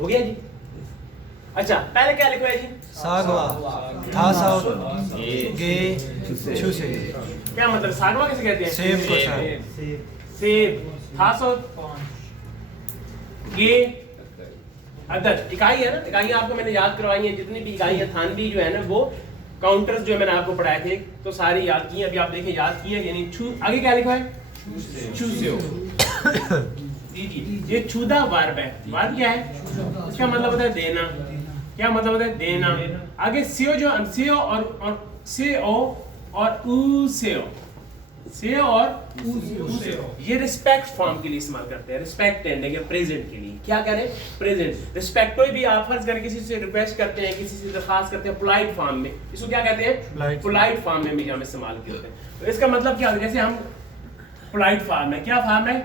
हो गया जी। अच्छा पहले क्या लिखो है जी? सागवा था साउथ गे छूसे। क्या मतलब सागवा किसे कहते हैं? सेब को साग। सेब था साउथ गे अदद इकाई है ना, इकाइयां आपको मैंने याद करवाई हैं, जितनी भी इकाइयां थानवी जो है ना वो काउंटर्स जो मैंने आपको पढ़ाए थे तो सारी याद की हैं। अभी आप देखें याद की है यानी छू आगे क्या लिखा है? चूसे हो जी। ये छूदा वर्ब है। वर्ब क्या है? इसका मतलब होता है देना। क्या मतलब होता है? देना। आगे सेओ जो सेओ और सेओ और ऊ सेओ सेओ और ऊ सेओ ये रिस्पेक्ट फॉर्म के लिए इस्तेमाल करते हैं। रिस्पेक्ट एंड है प्रेजेंट के लिए। क्या कह रहे हैं? प्रेजेंट। रिस्पेक्ट कोई भी आप फर्ज करें किसी से रिक्वेस्ट करते हैं, किसी से दरखास्त करते हैं पोलाइट फॉर्म में, इसको क्या कहते हैं? पोलाइट फॉर्म में भी हम इस्तेमाल करते हैं। तो इसका मतलब क्या होता है? जैसे हम पोलाइट फॉर्म है, क्या फॉर्म है?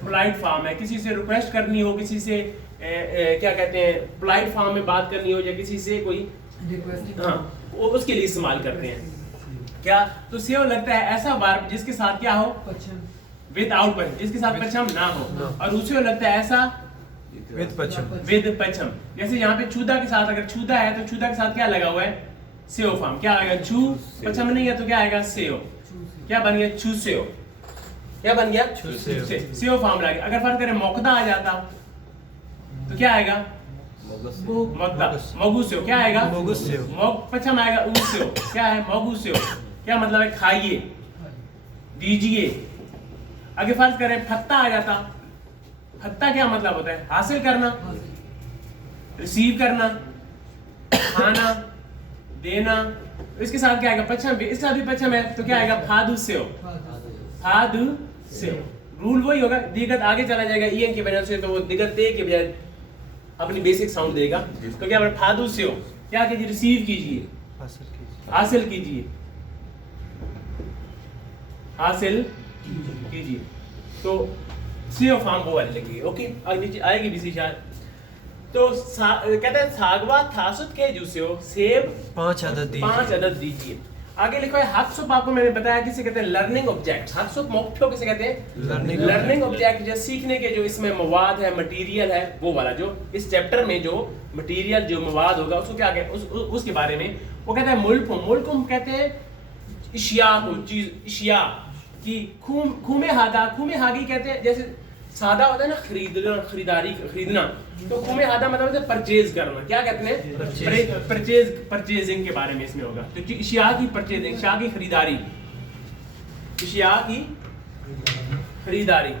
पोलाइट फॉर्म है। किसी से रिक्वेस्ट करनी हो, किसी से क्या कहते हैं पोलाइट फॉर्म में बात करनी हो या किसी से कोई हाँ वो उसके लिए इस्तेमाल करते हैं। क्या तो सेव लगता है ऐसा वर्ब जिसके साथ क्या हो? विदाउट पचम, जिसके साथ पचम ना हो। और उसे लगता है ऐसा विद पचम। विद पचम। जैसे यहाँ पे छूदा के साथ अगर छूदा है तो छूदा के साथ क्या लगा हुआ है? Save form. क्या आएगा? छू पचम नहीं है तो क्या आएगा? सेव। क्या बन गया? छू सेव। क्या बन गया? सेव फॉर्म लगा। अगर फर्ज करें मौकदा आ जाता तो क्या आएगा? मौकदा मगुसेव। क्या आएगा? मगुसेव। मौक पचम आएगा उसेव। क्या है? मगुसेव। क्या मतलब है? खाइए, दीजिए। आगे फर्ज करें फत्ता आ जाता। फत्ता क्या मतलब होता है? हासिल करना, रिसीव करना, खाना, देना। इसके साथ क्या आएगा? पचम भी। इसका भी पचम है तो क्या आएगा? फादु सेव। फादु सेव। रूल वही होगा, दिगत आगे चला जाएगा ई की वजह से तो वो दिगत ते के बजाय अपनी बेसिक साउंड देगा। तो क्या फादु सेव। क्या कीजिए? रिसीव कीजिए, हासिल कीजिए, हासिल कीजिए। तो सेव फॉर्म वो वाली लगेगी। ओके अब नीचे आएगी भी शायद। तो कहते हैं सागवा थासुत के जूसे हो सेब 5 अदद दीजिए। आगे लिखो है हत्सुप। आपको मैंने बताया किसे कहते हैं? Learning object. हत्सुप मोक्ष्यो किसे कहते हैं? Learning object. जो सीखने के जो इसमें मवाद है, मटेरियल है, वो वाला जो इस चैप्टर में जो मटेरियल जो मवाद होगा उसको क्या कहते हैं? उसके बारे में वो कहता है मुल्कुम। मुल्कुम कहते हैं इशिया को, चीज इशिया की। खूमे हादा, खूमे हागी कहते हैं जैसे सादा होता है ना खरीदना, खरीदारी खरीदना। तो खूमे हादा मतलब है परचेज करना। क्या कहते हैं? परचेजिंग के बारे में इसमें होगा। तो इशिया की परचेजिंग, इशिया की खरीदारी, इशिया की खरीदारी।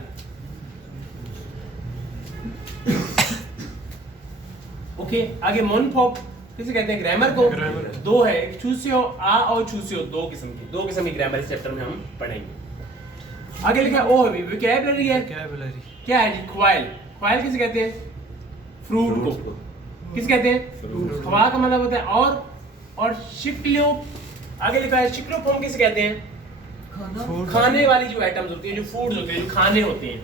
ओके आगे मोनफोक किसे कहते हैं? ग्रामर को। दो है, एक चूसियो आ और चूसियो, दो किस्म की ग्रामर इस चैप्टर में हम पढ़ेंगे। आगे लिखा है ओ वोकैबुलरी है। क्या है जी? ख्वाइल। ख्वाइल किसे कहते हैं? फ्रूट को। किसे कहते हैं? खवा का मतलब होता है और शिक्लो। आगे लिखा है शिक्लोफोम किसे कहते हैं? खाने वाली जो आइटम्स होती हैं, जो फूड्स होते हैं, जो खाने होते हैं,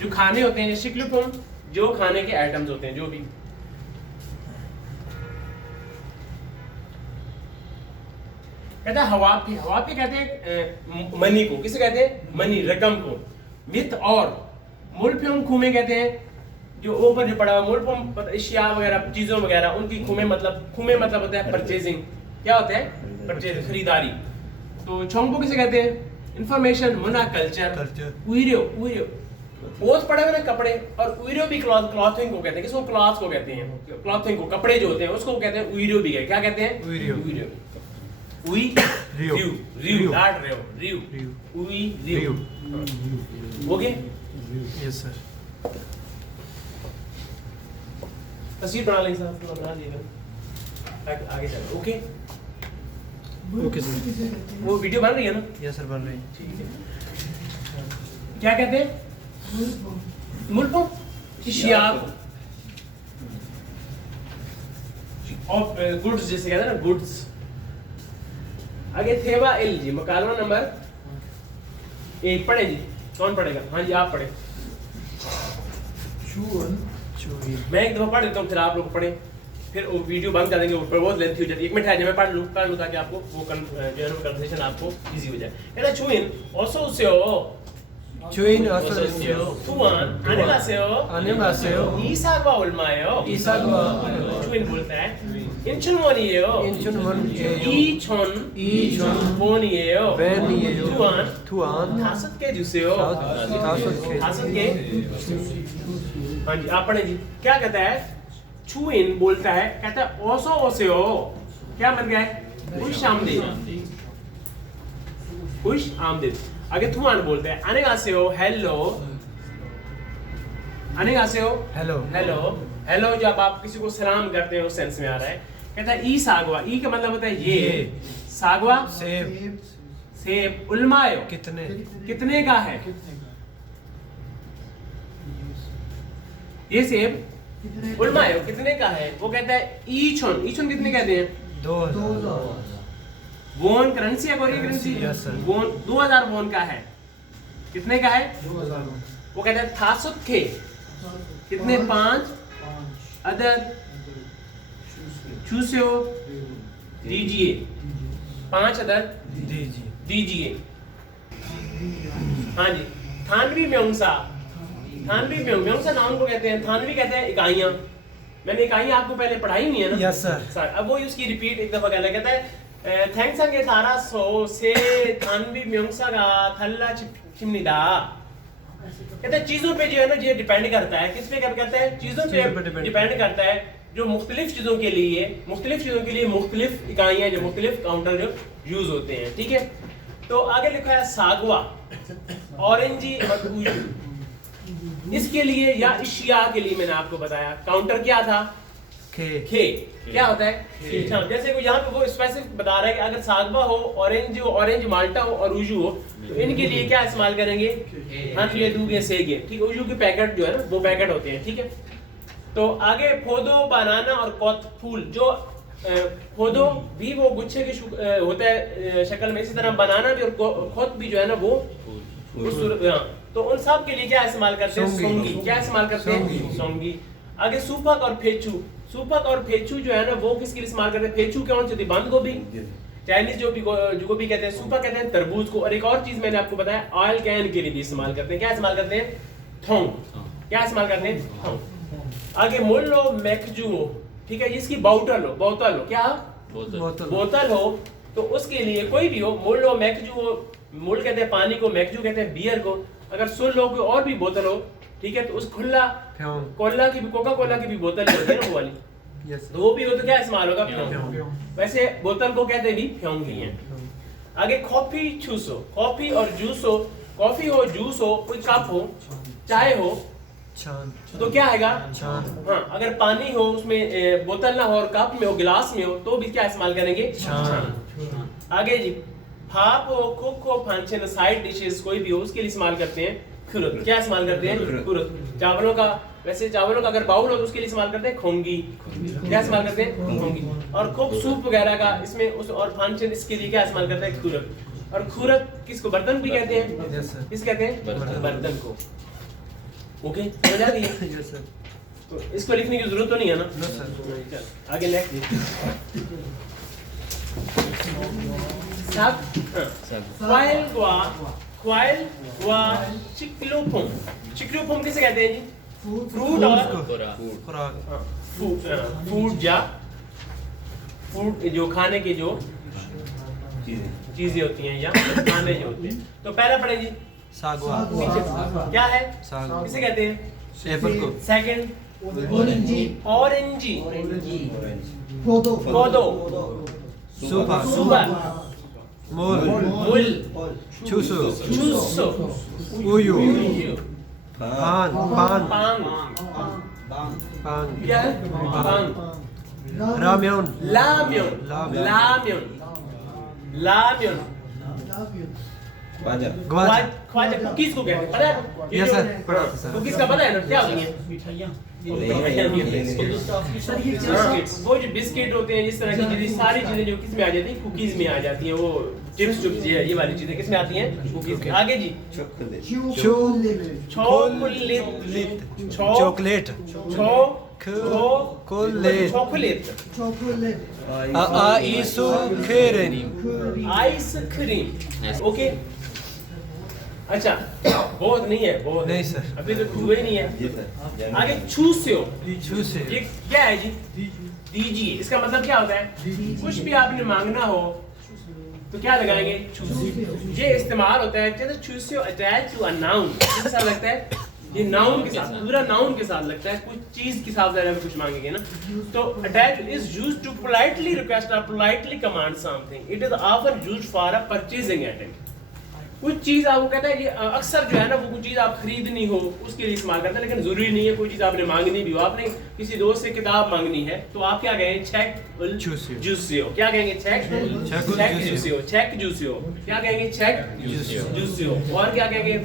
जो खाने होते हैं। शिक्लोफोम जो खाने के आइटम्स होते हैं, जो भी। कहता है हवापी। हवापी कहते हैं मनी को। किसे कहते हैं? मनी, रकम को। मिथ और मुल्फियम खूमे कहते हैं जो ऊपर जो पड़ा हुआ मुल्फियम एशिया वगैरह चीजों वगैरह उनकी खूमे मतलब होता है परचेजिंग। क्या होता है? परचेज, खरीदारी। तो छोंगपो किसे कहते हैं? इंफॉर्मेशन, मुना कल्चर। उइरियो ओस पड़े हुए ना कपड़े, और उइरियो भी क्लॉथिंग को कहते हैं। किसको? क्लॉथ को कहते हैं। क्लॉथिंग को, कपड़े जो होते हैं उसको कहते हैं उइरियो भी है। क्या कहते हैं? उइरियो। Okay yes sir. तस्वीर बना लेंगे सर, थोड़ा बना लीजिएगा आगे चलो। Okay okay sir. वो वीडियो बन रही है ना? यस सर बन रही है। ठीक है। क्या कहते हैं? मुल्को इशिया और गुड्स जैसे कहते हैं ना, गुड्स। आगे थेवा एल जी मकालमा नंबर 1 पढ़े जी। कौन पढ़ेगा? हाँ जी आप पढ़े। मैं एक दफा पढ़ देता हूँ फिर आप लोग पढ़े, फिर वो वीडियो बंद कर देंगे, ऊपर बहुत लेंथी हो जाती है। 1 मिनट है मैं पढ़ लूँ ताकि आपको वो कन्वर्सेशन आपको इजी हो जाए। कहता छुइन ओसो से हो 주인 어서 오세요. 투안 안녕하세요. 안녕하세요. 이사가 얼마예요? 이사가 주인 볼 때 인천원이에요. 인천원이에요. 이천 원이에요. 벤이에요. 투안 투안 5개 주세요. 5개. 5개 हाँ जी आपने जी क्या कहता है चुइन बोलता है कहता है ओसो ओसेओ क्या मत गए खुश आमदीद खुश आमदीद आगे थुआन बोलते हैं 안녕하세요 हेलो 안녕하세요 हेलो हेलो हेलो जब आप किसी को सलाम करते हैं उस सेंस में आ रहा है कहता है ई सागवा ई का मतलब होता है ये सागवा सेब सेब उल्मायो कितने कितने का है ये सेब उल्मायो कितने का है वो कहता है ईचन ईचन कितने कहते हैं 2000 वोन करेंसी है कोरियन करेंसी Yes, sir. वोन 2000 वोन का है कितने का है 2000 वो कहता है थासुत के कितने 5 अदद चूसियो दीजिए 5 अदद दीजिए दीजिए हाँ जी थानवी म्योंगसा थानवी म्योंगसा नाम को कहते हैं थानवी कहते हैं इकाइयां मैंने इकाइयां आपको पहले पढ़ाई हुई है ना यस सर अब वो उसकी रिपीट एक दफा कहता है थैंक्स अंगे तारा सो से थानवी म्योंगसा का थल्ला चिमनीदा कहता है चीजों पे जो है ना ये डिपेंड करता है किस पे कहता है चीजों पे डिपेंड करता है जो मुख्तलिफ चीजों के लिए मुख्तलिफ इकाइयां जो मुख्तलिफ काउंटर जो यूज होते हैं ठीक है तो आगे लिखा है सागवा ऑरेंजी और ऊजू इसके लिए या इशिया के लिए मैंने आपको बताया काउंटर क्या था खे क्या होता है अच्छा जैसे को यहाँ पे वो स्पेसिफिक बता रहा है कि अगर सागवा हो ऑरेंज माल्टा हो और उजू हो तो इनके लिए क्या इस्तेमाल करेंगे हंसले दूगे सेगे ठीक है उजू के पैकेट जो है ना वो पैकेट होते हैं ठीक है तो आगे फोदो बनाना और कोत फूल जो फोदो भी वो गुच्छे के होता है शक्ल में इसी तरह बनाना भी और खोत भी जो है ना वो तो उन सब के लिए क्या इस्तेमाल करते हैं सोंगी क्या इस्तेमाल करते हैं सोंगी आगे सूपक और फेचू जो है ना वो किसके लिए इस्तेमाल करते हैं फेचू कौन सी होती है बंद गोभी चाइनीज जो भी कहते हैं सूपा कहते हैं तरबूज को और एक और चीज मैंने आपको बताया ऑयल कैन के लिए भी इस्तेमाल करते हैं क्या इस्तेमाल करते हैं थोंग क्या इस्तेमाल करते हैं थोंग आगे मुल्लो मैकजू हो ठीक है जिसकी बोतल हो क्या बोतल हो तो उसके लिए कोई भी हो मुल्लो मैकजू हो मुल कहते हैं पानी को मैकजू कहते हैं बियर को अगर सुन लो कोई और भी बोतल हो ठीक है तो उस खुला कोला की भी कोका कोला की भी बोतल होती है ना वो वाली यस तो वो भी हो तो क्या इस्तेमाल होगा वैसे बोतल को कहते भी फ्योंगी है आगे कॉफी चूसो कॉफी और जूस हो कॉफी हो जूस हो कोई कप हो चाय हो छान तो क्या आएगा छान हाँ अगर पानी हो उसमें बोतल ना हो और कप में हो गिलास में हो तो भी क्या इस्तेमाल करेंगे छान आगे जी भाप हो कुक हो फंक्शन साइड डिशेस कोई भी हो उसके लिए इस्तेमाल करते हैं खुरत क्या इस्तेमाल करते हैं खुरत चावलों का अगर बाउल हो तो उसके लिए इस्तेमाल करते हैं खोंगी क्या इस्तेमाल करते हैं खोंगी और कुक सूप वगैरह का इसमें उस और फंक्शन इसके लिए क्या इस्तेमाल करते हैं खुरत और खुरत किसको बर्तन भी कहते हैं यस सर किस कहते हैं बर्तन को ओके समझ आ रही है यस सर तो इसको लिखने की जरूरत तो नहीं है ना नो सर आगे नेक्स्ट सब क्वाइल व चिक्लोफोम किसे कहते हैं जी फ्रूट और खुराक फूड जो खाने की जो चीजें होती हैं या खाने जो होते हैं तो पहला पढ़े जी सागवा क्या है साग किसे कहते हैं एप्पल को सेकंड ऑरेंजी कोदो सुपर मुल चूसो उयू पान क्या है पान राम्योन लाम्योन ग्वाजा ख्वाजा कुकीज को कहते हैं पता है यस सर कुकीज का पता है ना क्या होती है वो जो बिस्किट होते हैं जिस तरह की चीजें सारी चीजें जो किस में आ जाती है कुकीज में आ जाती है वो चिप्स चुप्स ये वाली चीजें किस में आती हैं कुकीज में आगे जी चॉकलेट चॉकलेट आइसक्रीम ओके अच्छा बहुत नहीं है, बहुत नहीं सर। अभी तो कुछ हुआ ही नहीं है। जी सर। आगे चूस्यो, चूसे ये क्या है जी? दीजिए। इसका मतलब क्या होता है? कुछ भी आपने मांगना हो तो क्या लगाएंगे? चूसियो। ये इस्तेमाल होता है जैसे चूसियो अटैच टू अ नाउन। कैसा लगता है? ये नाउन के साथ, पूरा नाउन के साथ लगता है। कुछ चीज के साथ अगर कुछ मांगेंगे ना तो attach is used to politely request और politely command something. It is often used for a purchasing item. कुछ चीज आपको कहता है कि अक्सर जो है ना वो कुछ चीज आप खरीदनी हो उसके लिए इस्तेमाल करते हैं, लेकिन जरूरी नहीं है। कोई चीज आपने मांगनी भी हो, आपने किसी दोस्त से किताब मांगनी है तो आप क्या कहेंगे? चेक जूसियो। क्या कहेंगे? चेक जूसियो। चेक जूसियो। क्या कहेंगे? चेक जूसियो। और क्या कहेंगे?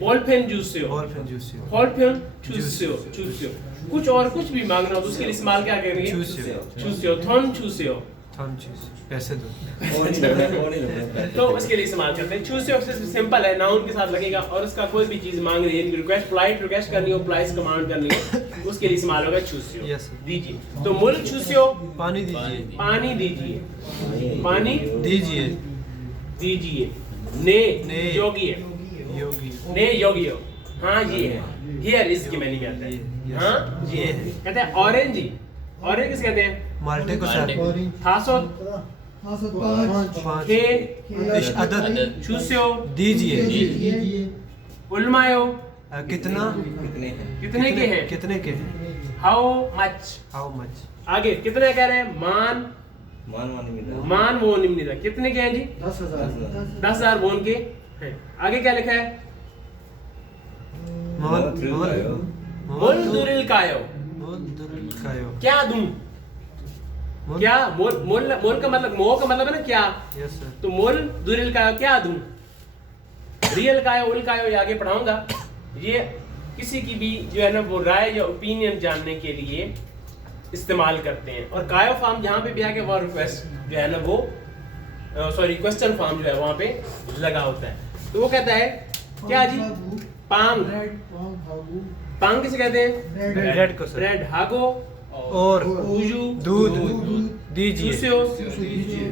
बॉल पेन जूसियो। बॉल पेन चूसियो। कुछ और कुछ भी मांगना हो तो उसके लिए इस्तेमाल क्या करेंगे? चूसियो। थॉन चूसियो। पैसे दो। तो उसके लिए इस्तेमाल करते हैं। चूसियो सिंपल है, नाउन के साथ लगेगा और उसका कोई भी चीज मांग रही है, रिक्वेस्ट पोलाइट रिक्वेस्ट करनी हो, पोलाइट कमांड करनी हो, उसके लिए इस्तेमाल होगा चूसियो। Yes, sir. दीजिए। तो मुल चूसियो, पानी दीजिए। पानी दीजिए। पानी दीजिए। दीजिए। ने योगी है। योगी। ने योगी हो। हाँ ये है। हियर इज की मैंने कहते हैं। Yes. हाँ ये है। कहते हैं ऑरेंज जी। ऑरेंज किसे कहते हैं? माल्टे को सर। थासो पाँच। के इश अदद। चूसियो दीजिए। उलमायो कितना? कितने के हैं? कितने के हैं? How much. How much? आगे कितने कह रहे हैं? मान वो निम्न। कितने के हैं जी? 10,000 बोन के हैं। आगे क्या लिखा है? मोल दुरिल कायो। क्या दूं? क्या मोल का मतलब, मोह का मतलब है ना क्या। Yes sir. तो मोल दुरिल कायो क्या दूं? रियल कायो उल कायो ये आगे पढ़ाऊंगा। ये किसी की भी जो है ना वो राय या ओपिनियन जानने के लिए इस्तेमाल करते हैं। और कायो फॉर्म जहाँ पे भी आके वो रिक्वेस्ट जो है ना वो सॉरी क्वेश्चन फॉर्म जो है वहाँ पे लगा होता है। तो वो कहता है क्या जी? पांग। पांग किसे कहते हैं? ब्रेड को सर। ब्रेड। हागो और उजू दूध दीजिए। चूसियो दीजिए।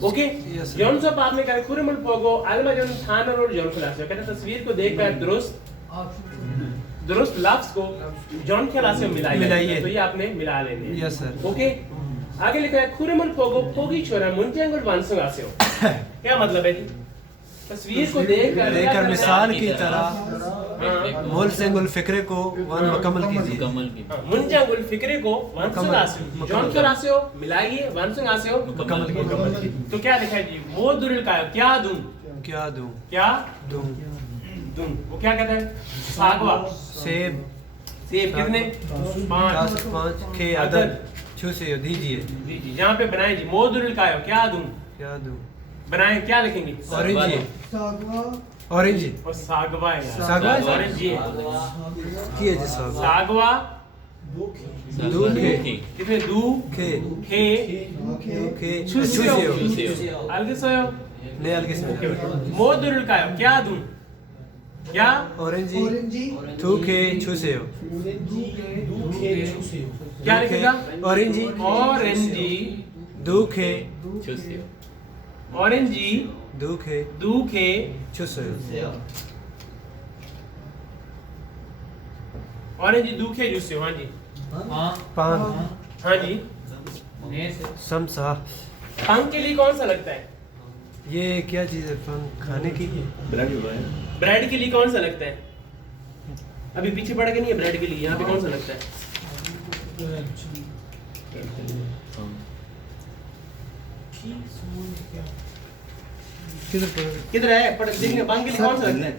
Okay Yes, sir. जॉन सब आपने कहा खुरमुल पोगो अलमा जॉन थाना रोड जॉन खलासे कहते तस्वीर को देखकर दुरुस्त लफ्ज को जॉन खलासे मिलाइए। तो ये आपने मिला लेने हैं। Yes sir. ओके आगे लिखा है खुरमुल पोगो पोगी छोरा मुंजेंगुल वांसंग आसे हो। क्या मतलब है जी? तस्वीर को देखकर मिसाल की तरह मोल सेंगुल फिक्रे को वन मुकम्मल कीजिए। मुंजेंगुल फिक्रे को वांसंग आसे हो। जॉन खलासे हो मिलाइए, वांसंग आसे हो मुकम्मल कीजिए। तो क्या लिखा है जी? वो दुरिल का क्या दूं? क्या दूं? क्या दूं? दूं? वो क्या कहता है? सागवा। सेब। सेब कितने? 5 के अदद। चूसे दीजिए। जी यहाँ पे बनाए जी मोदुरिल का क्या दूं? क्या दूं? बनाए क्या लिखेंगे? ऑरेंज। ऑरेंज और सागवा है। सागवा है? ऑरेंज है। किए जी साहब। सागवा दू के कितने? दू के के चूसियो। अलग सोयो ले अलग से। मोदुरिल का क्या दूं? क्या? ऑरेंज थू के चूसियो। क्या लिखेगा? ऑरेंज ऑरेंजी दू के ऑरेंजी दू के चूसियो। ऑरेंजी दू के जूसियो। हाँ जी पान। हाँ जी। समसा। पान के लिए कौन सा लगता है? ये क्या चीज है? पान खाने की? ब्रेड के लिए कौन सा लगता है? अभी पीछे पड़ के नहीं है ब्रेड के लिए, यहाँ पे कौन सा लगता है? किधर है? पढ़ देखने पान के लिए कौन सा लगता है?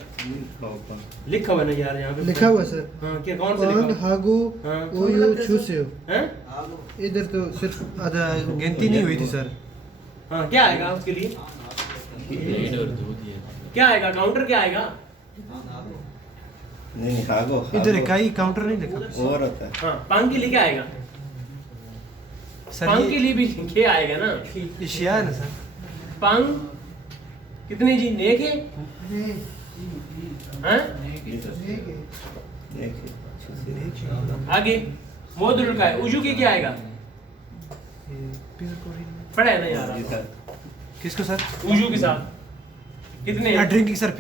लिखा हुआ है ना यार यहाँ पे। लिखा हुआ सर। हाँ क्या कौन सा लिखा पान हुआ? हागो हाँ। ओयो चूसियो। हैं? इधर तो सिर्फ आधा गिनती नहीं हुई थी सर। हाँ क्या आएगा उसके लिए? क्या आएगा? काउंटर क्या आएगा? नहीं हागो इधर इकाई काउंटर नहीं लिखा। और होता है। हाँ पान के लिए क्या आएगा? सर पान ये के लिए भी लिखे आएगा ना। इशिया है ना सर। पान कितने जी? नेक है? हैं? आगे मोदुल का है। उजू के क्या आएगा? पढ़ा है ना यार? किसको सर? उजू के साथ कितने ड्रिंकिंग सर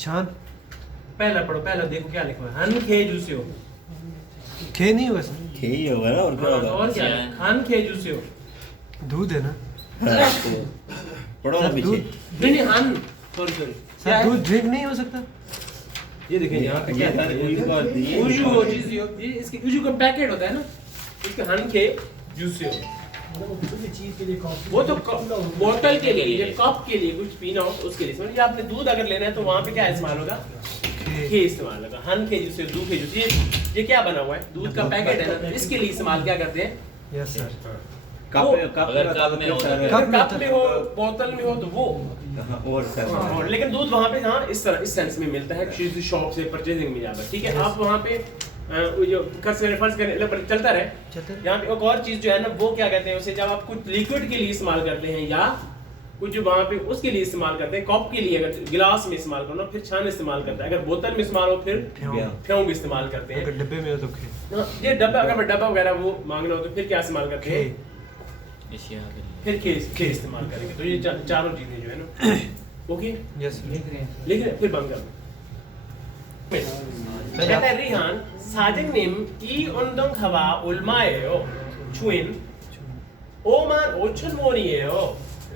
छान पहला पढ़ो, पहला देखो क्या लिखा है। हन खे जूसियो, खे नहीं हुआ सर, खे ही होगा ना, और क्या होगा? और क्या है? हन खे जूसियो, दूध है ना हाँ, तो पढ़ो ना सर, पीछे। दूध नहीं नहीं हन, सॉरी सॉरी क्या सर, है? दूध ड्रिंक नहीं हो सकता। ये देखिए यहाँ पे क्या ये सर, है? इसको दिए। उजू हो जूसियो, ये इसके उजू का पैकेट होता है ना, इसके हन खे जूसियो। वो तो बोतल के लिए, ये कप के लिए कुछ पीना हो तो उसके लिए। समझिए आपने दूध अगर लेना है तो वहाँ पे क्या इस्तेमाल होगा? खे इस्तेमाल होगा। हन खे जूसियो, दूध खे जूसियो। ये क्या बना हुआ है? दूध का पैकेट है ना, इसके लिए इस्तेमाल क्या करते हैं? Yes sir. अगर कप में हो अगर कप में हो, बोतल में हो तो वो। और सर और लेकिन दूध वहाँ पे हाँ इस तरह इस सेंस में मिलता है, किसी शॉप से परचेजिंग में जाकर। ठीक है, आप वहाँ पे वो जो फर्ज करें चलता रहे। यहाँ पे एक और चीज जो है ना, वो क्या कहते हैं उसे, जब आप कुछ लिक्विड के लिए इस्तेमाल करते हैं या कुछ जो वहाँ पे उसके लिए इस्तेमाल करते हैं, कप के लिए अगर गिलास में इस्तेमाल करना फिर छान इस्तेमाल करता है, अगर बोतल में इस्तेमाल हो फिर फ्योंग इस्तेमाल करते हैं। अगर डब्बे में हो तो खे। हाँ, ये डब्बा, अगर डब्बा वगैरह वो मांगना हो तो फिर क्या इस्तेमाल करते हैं? फिर खे इस्तेमाल करेंगे। तो ये चारों चीजें जो है ना, ओके यस सर। लेकिन फिर बंद कर कहता है रिहान 사장님 이 운동화와 얼마예요? 주인 55,000원이에요.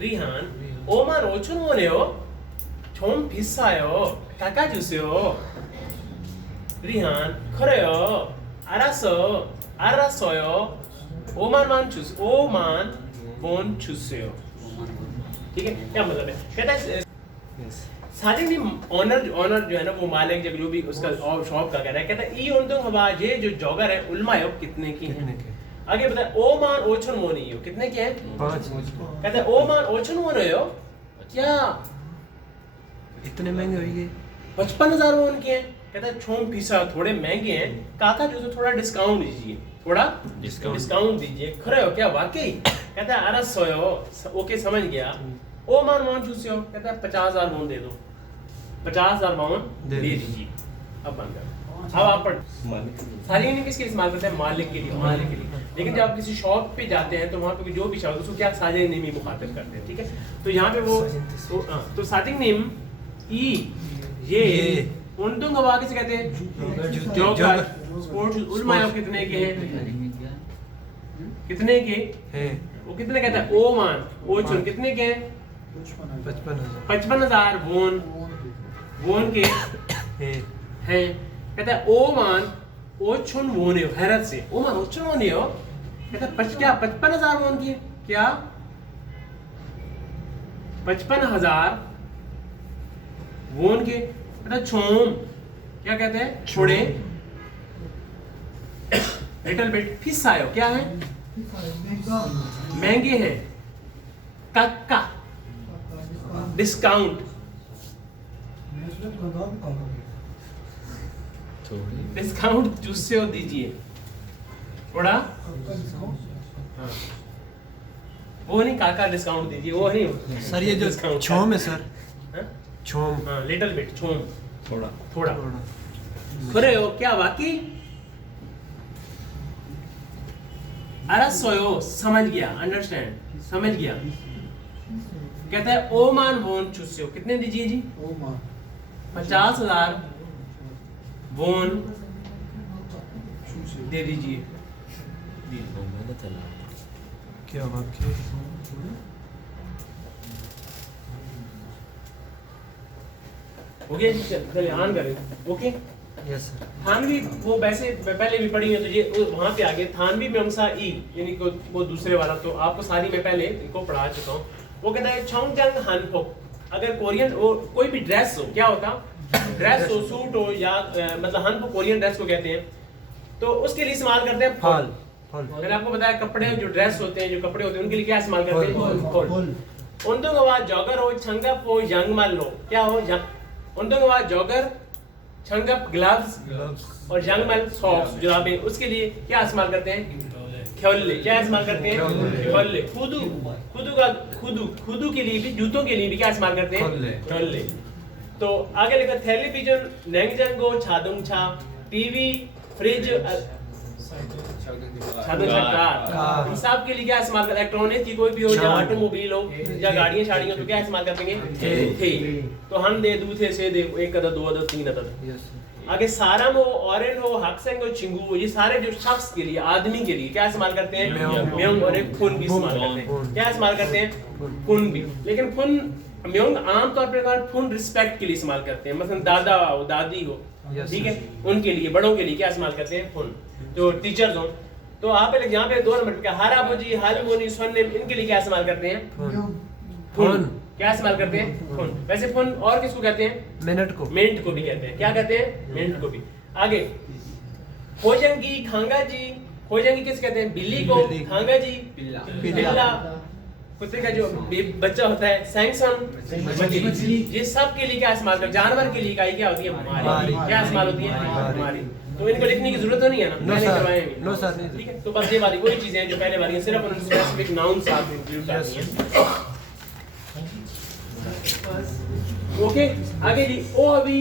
리한 55,000원이에요? 좀 비싸요. 깎아주세요. 리한 그래요. 알았어요. 5만 원 주세요. ठीक है, क्या मतलब है? कहता है यस साजिद ऑनर जो है ना, वो मालिक जब जो भी उसका शॉप का कह रहा है, कहता है ई उन हवा ये जो जॉगर है उलमायो कितने की कितने है? के? आगे बताए ओमान ओछन मोनी हो कितने की है? 5। कहता है ओमान ओछन मोनी हो क्या इतने महंगे हो गए? 55,000 वोन के हैं। कहता है छोम पीसा थोड़े महंगे हैं काका, जो थोड़ा डिस्काउंट दीजिए, थोड़ा डिस्काउंट दीजिए। खरे हो क्या वाकई? कहता है अरे सोयो, ओके समझ गया। ओमान वोन चूसियो, कहता है 50,000 वोन दे दो, 50,000 वोन दे दीजिए। अब बंद कर। अब आप सारी नहीं किसके इस्तेमाल करते हैं? मालिक के लिए, मालिक के लिए। लेकिन जब आप किसी शॉप पे जाते हैं तो वहाँ पे जो भी शब्द उसको क्या साजिद नेम ही मुखातिब करते हैं। ठीक है, तो यहाँ पे वो तो साजिद नेम ई ये उन हवा किसे कहते हैं? जॉगर स्पोर्ट्स उलमायो कितने के हैं? कितने के हैं? वो कितने कहता है? ओमान ओचुन कितने के हैं? 55,000 55,000 वोन के हैं। कहता है ओमान ओचुन वोने हो, हैरत से ओमान ओचुन वोने हो। कहता है क्या 55,000 वोन की है क्या? 55,000 वोन के। कहता है छोम क्या कहते हैं? छोड़े लिटिल बिट फिस आयो क्या है? महंगे हैं। कक्का डिस्काउंट, डिस्काउंट जूसे हो दीजिए थोड़ा। हाँ। वो नहीं काका डिस्काउंट दीजिए, वो नहीं सर। ये जो discount छोम है सर, हाँ? छोम हाँ लिटिल बिट छोम थोड़ा थोड़ा। खरे हो क्या वाकई? अरे सोयो समझ गया, अंडरस्टैंड समझ गया। कहता है ओमान वोन चूसियो कितने दीजिए जी? 50,000 वोन दे दीजिए। क्या वाकई? हो गया जी, चलिए ऑन करें। Okay, yes sir. थानवी वो वैसे पहले भी पढ़ी है तो ये वहां पे आगे थानवी मेमसा ई यानी को वो दूसरे वाला, तो आपको सारी मैं पहले इनको पढ़ा चुका हूँ। वो कहता है छोंगजंग हानफोक, अगर कोरियन वो कोई भी ड्रेस हो, क्या होता? ड्रेस हो, सूट हो या मतलब हानफोक कोरियन ड्रेस को कहते हैं, तो उसके लिए इस्तेमाल करते हैं फॉल। मैंने आपको बताया कपड़े जो ड्रेस होते हैं, जो कपड़े होते हैं उनके लिए क्या इस्तेमाल करते हैं? फॉल। उन जॉगर हो, छंगप हो, यंगमल हो, क्या हो? उन जॉगर, छंगप ग्लव्स और यंगमल सॉक्स जुराबें, उसके लिए क्या इस्तेमाल करते हैं? ख्योल्ले। क्या इस्तेमाल करते हैं? ख्योल्ले। खुदू के लिए भी, जूतों के लिए भी क्या इस्तेमाल करते हैं? ख्योल्ले। तो आगे लिखा टेलीविजन, नेंगजंगो, छादुंगछा, टीवी, फ्रिज, कार। हिसाब के लिए क्या इस्तेमाल करते हैं? इलेक्ट्रॉनिक की कोई भी हो, या ऑटोमोबाइल हो या गाड़ियां शाड़ियां, तो क्या इस्तेमाल करते हैं? थे। तो हम दे, दू, थे, से दे, एक अदद, दो अदद, तीन अदद। आगे सारम हो, ऑरेंज हो, हक्सेंग हो, चिंगू हो, ये सारे जो शख्स के लिए, आदमी के लिए क्या इस्तेमाल करते हैं? म्योंग। और एक फुन भी इस्तेमाल करते हैं। क्या इस्तेमाल करते हैं? फुन भी। लेकिन फुन म्योंग आमतौर पर फुन रिस्पेक्ट के लिए इस्तेमाल करते हैं। मसलन दादा हो, दादी हो, ठीक है, उनके लिए, बड़ों के लिए क्या इस्तेमाल करते हैं? फुन। जो टीचर्स हो, तो आप यहाँ पे 2 नंबर पे हारा बुजी, हालमोनी, स्वरने, इनके लिए क्या इस्तेमाल करते हैं? फुन। क्या इस्तेमाल करते हैं? फुन। वैसे फुन और किसको कहते हैं? मिनट को। मिनट को भी कहते हैं। क्या कहते हैं? मिनट को भी। आगे खोजंगी, खांगा जी। खोजंगी किस कहते हैं? बिल्ली को। खांगा जी बिल्ला, कुत्ते का जो बच्चा होता है। सैंगसन मछली। ये सब के लिए क्या इस्तेमाल करते हैं? जानवर के लिए इकाई क्या होती है? हमारी। क्या इस्तेमाल होती है? हमारी। तो इनको लिखने की जरूरत तो नहीं है ना? मैंने करवाएंगे। No sir. ठीक है, तो बस ये वाली कोई चीजें जो पहले वाली है, सिर्फ उन स्पेसिफिक नाउन्स आप इंक्लूड करनी है। ओके, आगे जी ओ अभी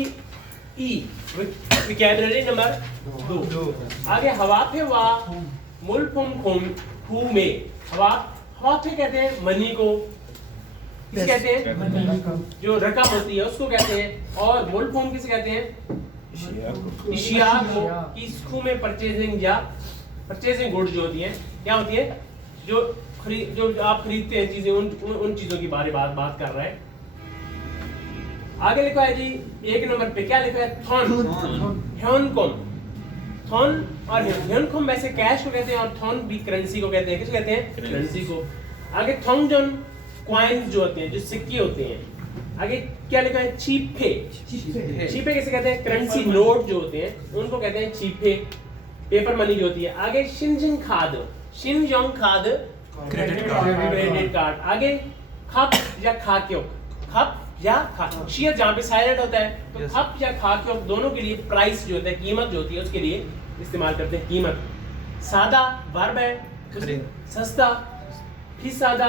ई वोकैबुलरी नंबर 2। आगे हवाफे वा मुल्फुम खू में। हवाफे कहते हैं मनी को, किसे कहते हैं? जो रकम होती है उसको कहते हैं। और मुल्फुम किसे कहते हैं? इशिया को। इस खू में परचेजिंग या परचेजिंग गुड जो होती है, क्या होती है? जो आप खरीदते हैं चीजें, उन चीजों की बात कर रहा है। आगे लिखा है जी 1 नंबर पे, क्या लिखा है? थॉन। ह्योनकोम। थॉन और ह्योनकोम वैसे कैश को कहते हैं, और थॉन भी करेंसी को कहते हैं। किसे कहते हैं? करेंसी को। आगे थोंगजन कॉइन्स जो होते हैं, जो सिक्के होते हैं। आगे क्या लिखा है? चीपे। चीपे किसे कहते हैं? करेंसी नोट जो होते हैं उनको कहते हैं चीपे। पेपर मनी जो होती है। आगे शिनजिंग खाद। शिनजोंग खाद क्रेडिट कार्ड। आगे खप या खाक्यो। खप या खा, शेयर जहाँ पे साइलेंट होता है, तो खप या खाक्यो दोनों के लिए प्राइस जो होता है, कीमत जो होती है, उसके लिए इस्तेमाल करते हैं कीमत। सादा वर्ब है, सस्ता, फिर सादा,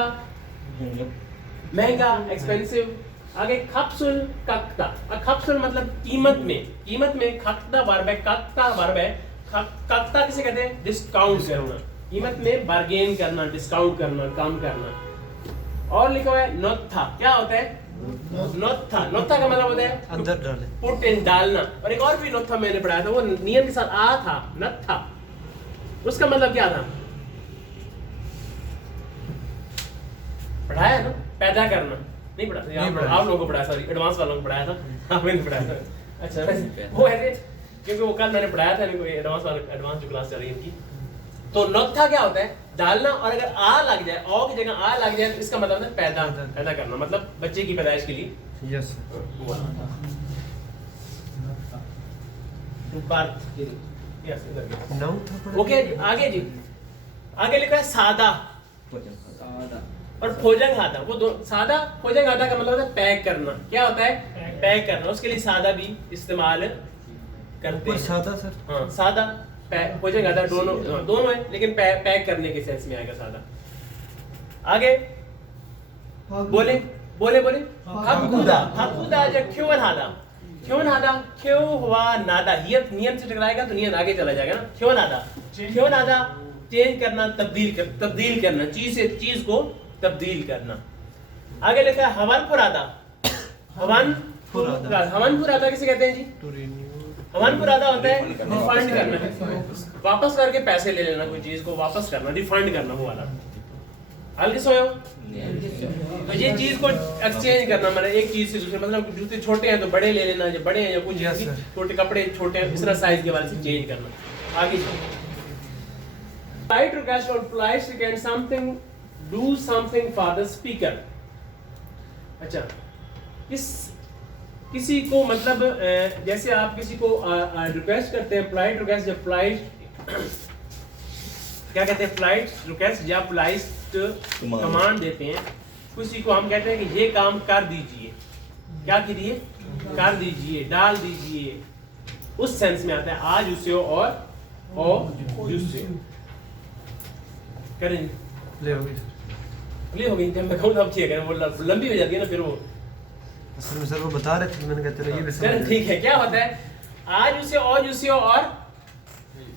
महंगा, एक्सपेंसिव। आगे खपसुल कक्ता। खपसुल मतलब कीमत में खक्ता वर्ब है, कक्ता वर्ब है। कक्ता किसे कहते हैं? डिस्काउंट करना, कीमत में बार्गेन करना, डिस्काउंट करना, कम करना। और लिखा हुआ है नोत्था। क्या होता है? नोत्था। नोत्था का मतलब होता है अंदर डाले, पुट इन, डालना। और एक और भी नोत्था मैंने पढ़ाया था, वो नियम के साथ आ था, नत्था। उसका मतलब क्या था? पढ़ाया ना? पैदा करना। नहीं पढ़ा? आप लोगों को पढ़ाया, सॉरी, एडवांस वालों को पढ़ाया था, मैंने पढ़ाया था। अच्छा, वो ऐसे क्योंकि वो कल मैंने पढ़ाया था इनको, एडवांस जो क्लास चल रही है इनकी। तो नोत्था क्या होता है? डालना। और अगर आ लग जाए, औ की जगह आ लग जाए, तो इसका मतलब है पैदा करना, मतलब बच्चे की पैदाइश के लिए। यस। ओके, आगे जी, आगे लिखा है सादा और खोजंग हादा। वो दो, सादा खोजंग हादा का मतलब होता है पैक करना। क्या होता है? पैक करना। उसके लिए सादा भी इस्तेमाल करते हैं। सादा सर? हाँ, सादा खोजंग हादा दोनों है, लेकिन पैक करने के सेंस में आएगा सादा। आगे बोले हकुदा या क्यों नादा क्यों हुआ नादा, ये नियम से टकराएगा तो नियम आगे चला जाएगा ना। क्यों नादा चेंज करना, तब्दील करना, चीज से चीज को तब्दील करना। आगे लिखा है हवन पुरादा किसे कहते हैं जी? हवन पुरादा होता है रिफंड करना, वापस करके पैसे ले लेना, कोई चीज को वापस करना, रिफंड करना, वो वाला। हल्के सोयो। तो ये चीज को एक्सचेंज करना, मतलब एक चीज से दूसरे, मतलब जूते छोटे हैं तो बड़े ले लेना, जो बड़े हैं या कुछ छोटे कपड़े छोटे हैं, इस तरह साइज के वाले से चेंज करना। आगे polite request or polite request something, do something for the speaker। अच्छा, किसी को मतलब जैसे आप किसी को रिक्वेस्ट करते हैं, polite request या polite क्या कहते हैं, polite request या polite कमांड देते हैं, किसी को हम कहते हैं कि ये काम कर दीजिए। क्या कीजिए? कर दीजिए, डाल दीजिए, उस सेंस में आता है। आज उसे और उससे करें ले होगी जब मैं कहूँ अब ठीक है, वो लंबी हो जाती है ना, फिर वो असल में सर वो बता रहे थे, मैंने कहते रहे ये भी ठीक है। क्या होता है? आज उसे और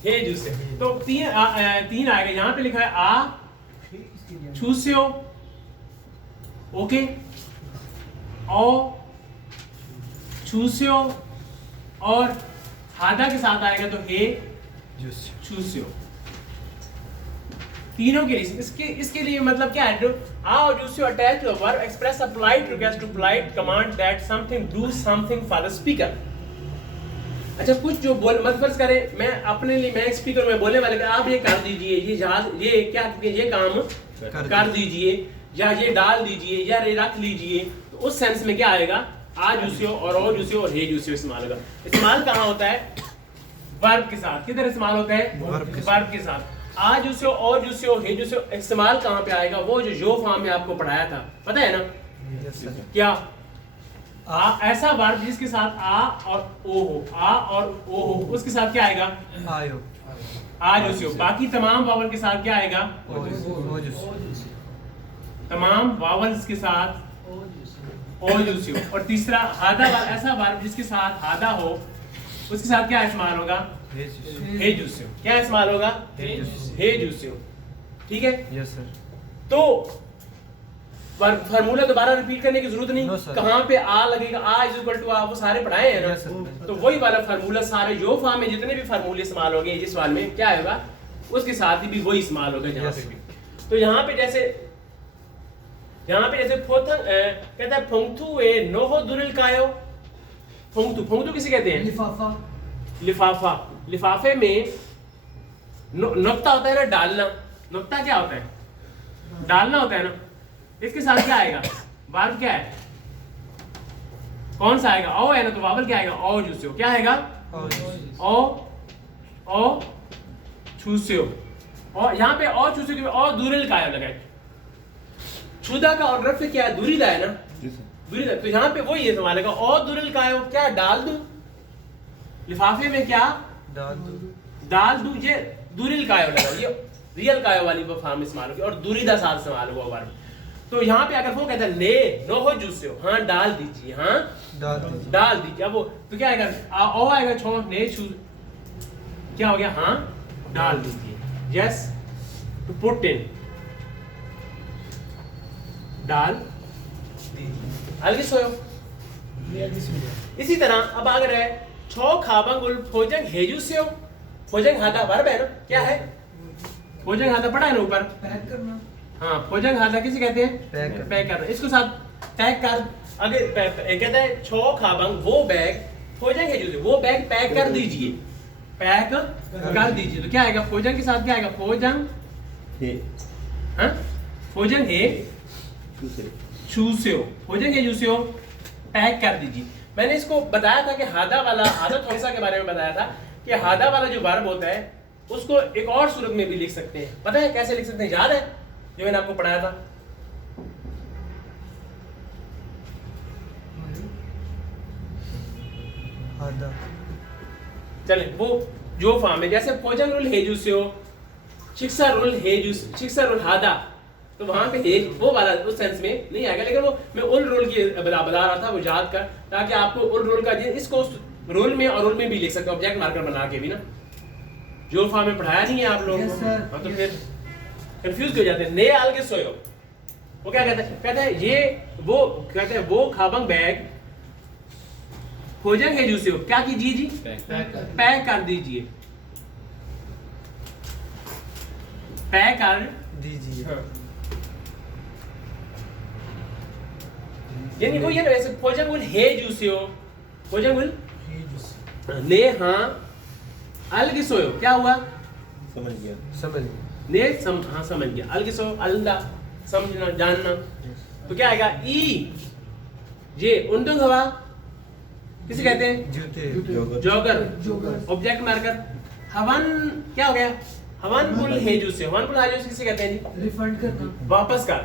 हे जूसे। तो तीन आएगा, यहाँ पे लिखा है आ छूस्यो, ओके, ओ छूस्यो, और हादा के साथ आएगा तो हे छूस्यो। तीनों के लिए इसके लिए मतलब क्या है, आ और जूस्यो attach to the verb express a polite request to polite command that something do something for the speaker. अच्छा, कुछ जो बोल मत फर्ज करें मैं अपने लिए, मैं स्पीकर में बोलने वाले आप ये कर दीजिए, ये क्या ये काम कर दीजिए, या ये डाल दीजिए, या ये रख लीजिए, तो उस सेंस में क्या आएगा, आ जूसियो और ओ जूसियो और हे जूसियो इस्तेमाल होगा। इस्तेमाल कहाँ होता है, वर्ब के साथ। किधर इस्तेमाल होता है, वर्ब के साथ। आ जूसियो, ओ जूसियो, हे जूसियो इस्तेमाल कहाँ पे आएगा, वो जो फॉर्म में आपको पढ़ाया था, पता है ना? क्या ऐसा वर्ब जिसके साथ आ और ओ हो, आ और ओ हो, उसके साथ क्या आएगा, आयो, आ जूसियो। बाकी तमाम वावल के साथ क्या आएगा, तमाम वावल्स के साथ ओ जूसियो। और तीसरा हादा, ऐसा वर्ब जिसके साथ हादा हो, उसके साथ क्या इस्तेमाल होगा, हे जूसियो। क्या इस्तेमाल होगा, हे जूसियो। ठीक है, यस सर। तो फार्मूला दोबारा रिपीट करने की जरूरत नहीं। कहाँ पे आ लगेगा, आ इज इक्वल टू आ, वो सारे पढ़ाए हैं ना। तो वही वाला फार्मूला सारे जो फॉर्म में जितने भी फार्मूले इस्तेमाल हो गए जिस सवाल में क्या होगा, उसके साथ ही भी वही इस्तेमाल होगा जहाँ पे भी। तो यहाँ पे जैसे फोथंग कहता है फोंगथू ए नोहो दुरिल कायो। फोंगथू किसे कहते हैं, लिफाफा। लिफाफे में नुक्ता होता है ना, डालना। नुक्ता क्या होता है, डालना होता है ना। इसके साथ क्या आएगा, वर्ब क्या है, कौन सा आएगा, ओ है ना, तो वावल क्या आएगा, ओ जूसियो। क्या आएगा, ओ छूसियो। और यहाँ पे ओ छूसियो के ओ दुरिल कायो लगा है। छुदा का और रफ क्या है, दुरीदा है ना, दुरीदा। तो यहाँ पे वही है सवाल का, ओ दुरिल कायो, क्या डाल दूं लिफाफे में, क्या डाल दूं। ये दुरिल कायो लगा, ये रियल कायो वाली वो फॉर्म इस्तेमाल होगी, और दुरीदा साथ इस्तेमाल हुआ वर्ब। तो यहाँ पे अगर वो कहता है ने नो हो जूसियो, हाँ डाल दीजिए, हाँ डाल दीजिए। अब वो तो क्या आएगा, ओ आएगा छो, ने छू, क्या हो गया, हाँ डाल दीजिए। यस, टू पुट इन, डाल दीजिए। अलग सोयो। इसी तरह अब अगर है छो खाबंगुल फोजंग हेजुसियो। फोजंग हादा वर्ब है ना, क्या है, फोजंग हादा पढ़ा है ना ऊपर, पैक करना। हाँ, फोजंग हादा किसे कहते हैं, पैक करना। इसको साथ पैक कर, अगर कहता है छो खाबंग वो बैग, फोजंग हेजुसियो वो बैग पैक कर दीजिए, पैक कर दीजिए। तो क्या आएगा, फोजंग के साथ क्या आएगा, फोजंग हे, हाँ फोजंग हे छूसियो, फोजंग हे जूसियो पैक कर दीजिए। मैंने इसको बताया था कि हादा वाला, हादा थोंसा के बारे में बताया था कि हादा वाला जो वर्ब होता है उसको एक और सूरत में भी लिख सकते हैं। पता है कैसे लिख सकते हैं, याद है जो मैंने आपको पढ़ाया था, हादा। चले वो जो फॉर्म है, जैसे फोजंग रुल हेजुसियो, शिक्षा रुल हेजुस, शिक्षा रुल हादा, तो वहां पे हेज वो वाला उस सेंस में नहीं आएगा। लेकिन वो मैं उल रोल की बता रहा था, वो याद कर, ताकि आपको उल रोल का इसको रोल में और रोल में भी लिख सकते हो, ऑब्जेक्ट मार्कर बना के भी ना। जो फॉर्म में पढ़ाया नहीं है आप लोगों को, तो फिर कंफ्यूज हो जाते हैं। ने आल के सोयो, वो क्या कहता है, कहता है ये वो, कहते हैं वो खाबंग बैग फोजंग है जूसियो, क्या कीजिए जी, पैक कर दीजिए, पैक कर दीजिए। हाँ। यानी वो ये ना, वैसे फोजंगुल हे जूसियो, फोजंगुल ने हाँ अलगिसोयो, क्या हुआ, समझ गया, ने हाँ समझ गया, अलगिसो अल्लाह समझना जानना। तो क्या आएगा, ई ये उंडुंग हवा किसे कहते हैं, जूते, जोगर, ऑब्जेक्ट मार्कर। हवन क्या हो गया, हवन बुल हेजू से, हवन बुल हेजू किसे कहते हैं जी, रिफंड करना, वापस कर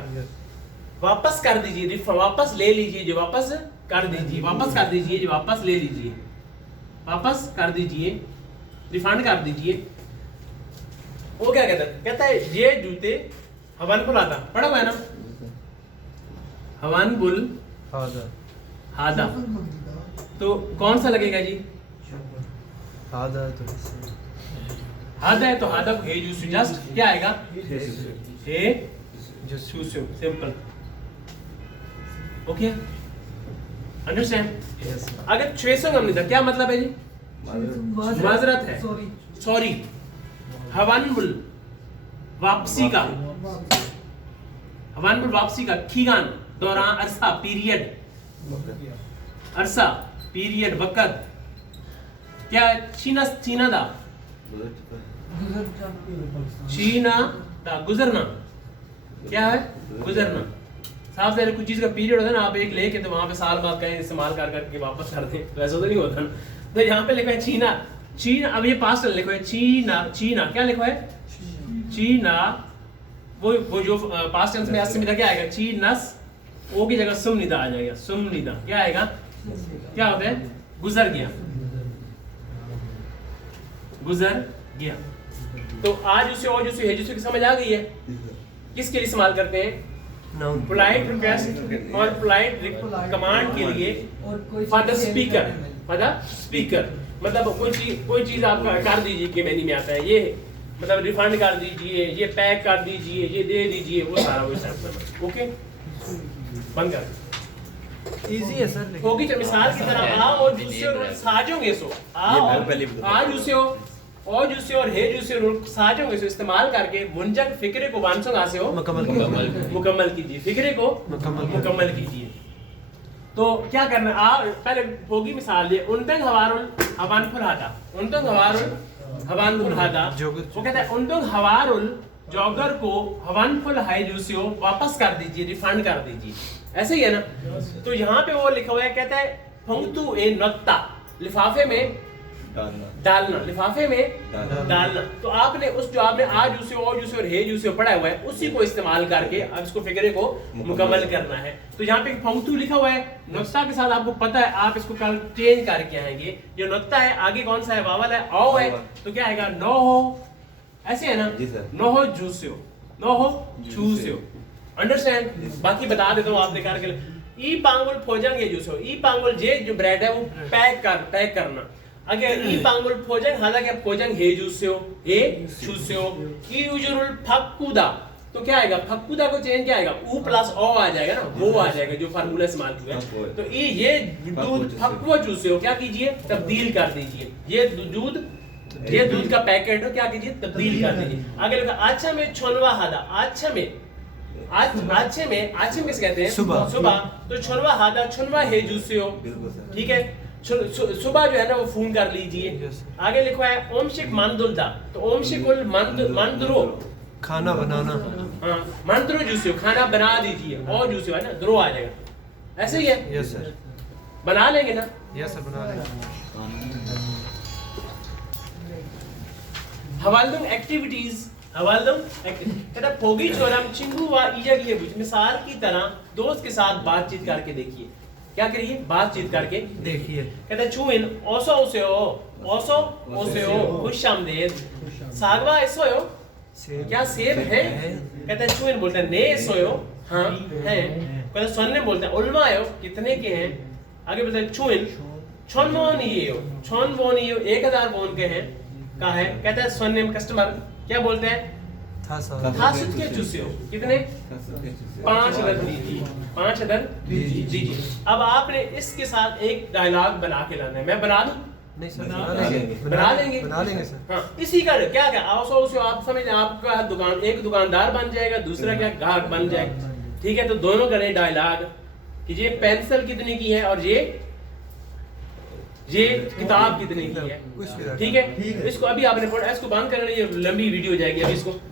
दीजिए, वापस ले लीजिए, जो वापस कर दीजिए, वापस कर दीजिए, जो वापस ले लीजिए, वापस कर दीजिए, रिफंड कर दीजिए। वो क्या कहता है, कहता है ये जूते हवन बुल आता, पढ़ा हुआ है ना, हवन बुल हादा, तो कौन सा लगेगा जी, हादा तो हादा है तो हादा को हे जूसियो, जस्ट क्या आएगा हे जूसियो, सिंपल। Okay understand? अगर चुएसोंग हमने था क्या मतलब है जी? माजरत है, सॉरी। हवानबुल वापसी का, हवानबुल वापसी का, खीगान दौरान, अरसा पीरियड, अरसा पीरियड वक्त, क्या है? चीना चीना दा, चीना दा गुजरना, क्या है? गुजरना। साफ से कुछ चीज का पीरियड होता है ना, आप एक लेके तो वहां पे साल बाद कहीं इस्तेमाल कर करके वापस कर दें, तो ऐसा तो नहीं होता ना। तो यहाँ पे लिखा है चीना, चीना, अब ये पास्ट लिखो है चीना, चीना क्या लिखो है? चीना, वो जो पास्ट टेंस में असमिता क्या आएगा? चीनस, ओ की जगह सुमनिदा आ जाएगा, सुमनिदा क्या आएगा? क्या होता है? गुजर गया, गुजर गया। तो आज उसे और उसे है जिसकी समझ आ गई है, किसके लिए इस्तेमाल करते हैं? पोलाइट रिक्वेस्ट और पोलाइट कमांड के लिए for the speaker, for the speaker. मतलब कोई चीज आप कर दीजिए कि मैंने में आता है, ये मतलब रिफंड कर दीजिए, ये पैक कर दीजिए, ये दे दीजिए, वो सारा वो सब। ओके बंद कर, इजी है सर। होगी जब मिसाल की तरह आ और दूसरे साजोंगे सो आ जूसे हो और जूसे और हे जूसे साजोंगे सो इस्तेमाल करके मुंजक फिक्रे को वांसों हासे हो मुकम्मल कीजिए, फिक्रे को मुकम्मल कीजिए। तो क्या करना, आ पहले होगी मिसाल ये उनतंग हवारुल हवानफुल हादा, उनतंग हवारुल हवानफुल हादा, वो कहता है उनतंग हवारुल जॉगर को हवानफुल हाई जूसियो वापस कर दीजिए, रिफंड कर दीजिए, ऐसे ही है ना। तो यहाँ पे वो लिखा हुआ है, कहता है फंगतु ए नक्ता, लिफाफे में डालना, लिफाफे में डालना। तो आपने उस जो आपने आ जूसे और जूसे और हे जूसे पढ़ा हुआ है उसी को इस्तेमाल करके अब इसको फिक्रे को मुकम्मल करना है। तो यहाँ पे फंगतु लिखा हुआ है, नुक्ता के साथ आपको पता है आप इसको कल चेंज करके आएंगे। जो नुक्ता है आगे कौन सा है? वावल है, औ है, तो क्या आएगा? नो हो, ऐसे है ना, नो हो जूसियो, नो हो जूसियो। अंडरस्टैंड? बाकी बता देता हूँ आपने करके। ई पांगुल फोजंग ये जूसो, ई पांगुल जे जो ब्रेड है वो पैक करना। अगर ई पांगुल फोजंग हादा क्या फोजंग हे जूसियो, हे जूसियो। ई उजुरुल फक्कुदा, तो क्या आएगा? फक्कुदा को चेंज क्या आएगा? ऊ प्लस ओ आ जाएगा ना, वो आ जाएगा जो फार्मूला इस्तेमाल हुआ है। तो ये दूध फक्कुआ जूसियो क्या कीजिए? तब्दील कर दीजिए। ये दूध का पैकेट हो, क्या कीजिए? तब्दील कर दीजिए। आगे लिखा अच्छा में छोनवा हादा, अच्छा में किस कहते हैं? सुबह। तो छोनवा हादा, छोनवा हे जूसियो, ठीक है। सुबह जो है ना वो फोन कर लीजिए। आगे लिखा है ओमशिक मंदुलदा, तो ओमशिकुल मंदरो खाना बनाना, हाँ मंदरो जूसियो खाना बना दीजिए, और जूसियो है ना द्रो आ जाएगा, ऐसे ही है। यस सर, बना लेंगे ना? यस सर बना लेंगे। हवालदुम एक्टिविटीज, कहता फोगी चोरम चिंगू वा इजग ये बुझ, मिसाल की तरह दोस्त के साथ बातचीत करके देखिए। क्या करिए? बातचीत करके देखिए। कहता चुइन ओसो ओसे हो खुशामदीद, सागवा ऐसो हो, क्या सेब है? कहता चुइन बोलता है ने ऐसो हो, हाँ है। कहता सोने बोलता है उल्मा हो, कितने के हैं? आगे बोलता है चुइन छन वोन ये हो, 1000 वोन के हैं, का है। कहता है सोने कस्टमर क्या बोलते हैं? थासुत के जूसे हो, कितने? 5 अदर दीजिए, 5 अदर दीजिए। अब आपने इसके साथ एक डायलॉग बना के लाना है। मैं बना दूं? नहीं सर, बना लेंगे सर। हाँ इसी का क्या आप समझ, आपका एक दुकानदार बन जाएगा, दूसरा क्या ग्राहक बन जाएगा, ठीक है। तो दोनों करें डायलॉग कि ये पेंसिल कितने की है और ये किताब कितने की है, ठीक है। इसको अभी आपने पढ़ा, इसको बंद करना, ये लंबी वीडियो हो जाएगी। अभी इसको